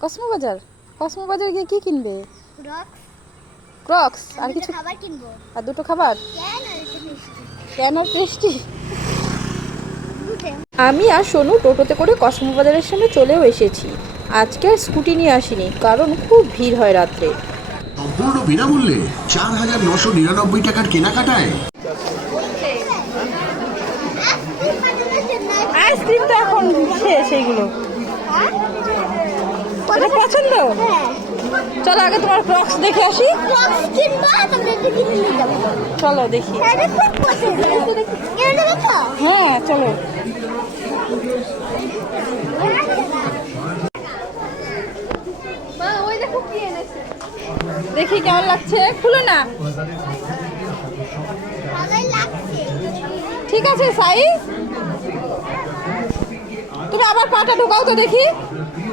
Cosmo বাজার। Cosmo বাজারে গিয়ে কি কিনবে? ক্রক্স ক্রক্স আর কিছু? খাবার কিনবো। আর দুটো খাবার? কেন এটা মিষ্টি? কেন পেস্টি? দুটো। আমি আর সোনু টোটোতে করে কসমো বাজারের সামনে চলেও এসেছি। আজকে আর স্কুটি নিয়ে আসিনি, কারণ খুব ভিড় হয় রাত্রে। সম্পূর্ণ বিনামূল্যে 4,999 টাকার কেনাকাটায় আইসক্রিম তো এখন শেষ এইগুলো। এটা পছন্দ? চলো আগে তোমার ক্রক্স দেখে আসি। ক্রক্স কিনবো তারপরে দিদি নিয়ে যাবো। চলো দেখি। এটা খুব পছন্দ। এটা দেখো। হ্যাঁ চলো। মা ওই দেখো কি এনেছে। দেখি কেমন লাগছে, খুলো না। ভালোই লাগছে। ঠিক আছে সাই, তুমি আবার পাটা ঢোকাও তো দেখি।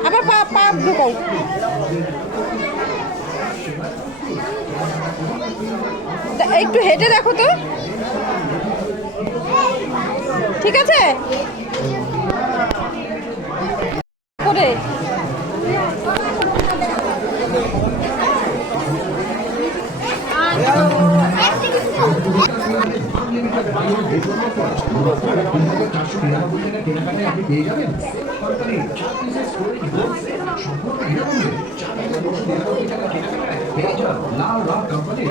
আবার পা পা ঢোকাও। একটু হেঁটে দেখো তো। ঠিক আছে করে লাল রক কোম্পানির